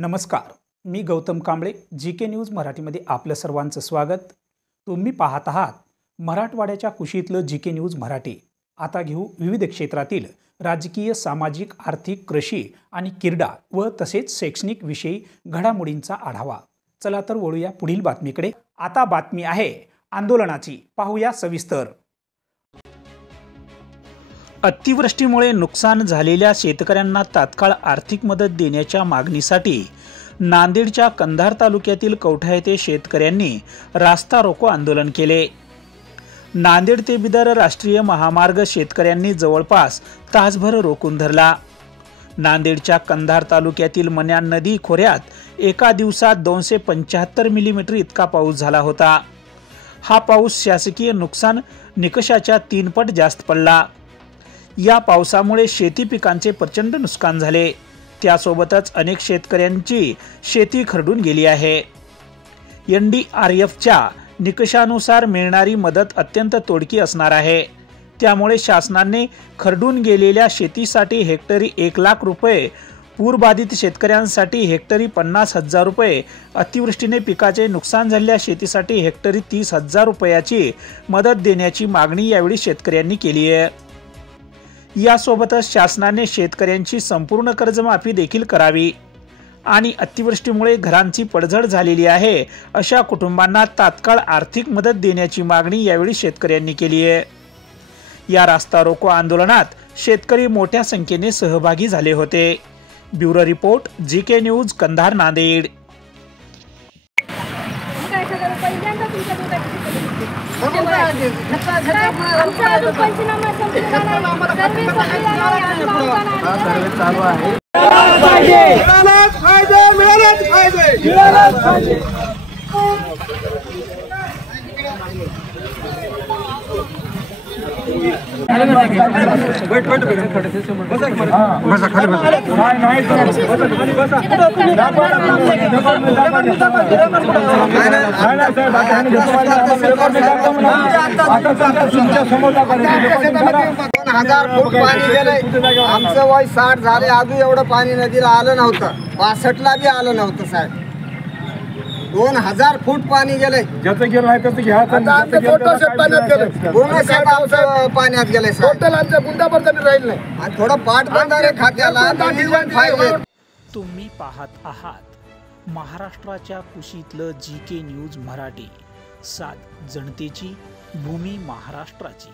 नमस्कार, मी Gautam Kamble GK news मराठीमध्ये आपलं सर्वांचं स्वागत। तुम्ही पाहत आहात मराठवाड्याच्या कुशीतलं जीके न्यूज मराठी। आता घेऊ विविध क्षेत्रातील राजकीय, सामाजिक, आर्थिक, कृषी आणि क्रीडा व तसेच शैक्षणिक विषयी घडामोडींचा आढावा। चला तर वळूया पुढील बातमीकडे। आता बातमी आहे आंदोलनाची, पाहूया सविस्तर। अतिवृष्टीमुळे नुकसान झालेल्या शेतकऱ्यांना तात्काळ आर्थिक मदत देण्याच्या मागणीसाठी नांदेडच्या कंधार तालुक्यातील कवठा येथे शेतकऱ्यांनी रास्ता रोको आंदोलन केले। नांदेड ते बिदर राष्ट्रीय महामार्ग शेतकऱ्यांनी जवळपास तासभर रोखून धरला। नांदेडच्या कंधार तालुक्यातील मन्यान नदी खोऱ्यात एका दिवसात 275 मिलीमीटर इतका पाऊस झाला होता। हा पाऊस शासकीय नुकसान निकषाच्या 3 पट जास्त पडला। या पावसामुळे शेती पिकांचे प्रचंड नुकसान झाले। त्यासोबतच अनेक शेतकऱ्यांची शेती खरडून गेली आहे। NDRFच्या निकषानुसार मिळणारी मदत अत्यंत तोडकी असणार आहे। त्यामुळे शासनाने खरडून गेलेल्या शेतीसाठी हेक्टरी 1 लाख रुपये, पूरबाधित शेतकऱ्यांसाठी हेक्टरी 50,000 रुपये, अतिवृष्टीने पिकाचे नुकसान झालेल्या शेतीसाठी हेक्टरी 30,000 रुपयाची मदत देण्याची मागणी यावेळी शेतकऱ्यांनी केली आहे। यासोबतच शासनाने शेतकऱ्यांची संपूर्ण कर्जमाफी देखील करावी आणि अतिवृष्टीमुळे घरांची पडझड झालेली आहे अशा कुटुंबांना तात्काळ आर्थिक मदत देण्याची मागणी यावेळी शेतकऱ्यांनी केली आहे। या रास्ता रोको आंदोलनात शेतकरी मोठ्या संख्येने सहभागी झाले होते। Bureau report, GK news, Kandhar, Nanded. आमचं वय 60 झाले, अजून एवढं पाणी नदीला आलं नव्हतं। 62ला बी आलं नव्हतं साहेब। 2000 फूट पाणी गेले। ज्याचं गेलं नाही त्याचं घ्या। पाण्यात गेले टोटल आमच्या गुंडापर्यंत राहील नाही आणि थोडं पाटबंधारे खात्याला तुम्ही पाहत आहात महाराष्ट्राच्या कुशीतलं जीके न्यूज मराठी। सात जनतेची, भूमी महाराष्ट्राची।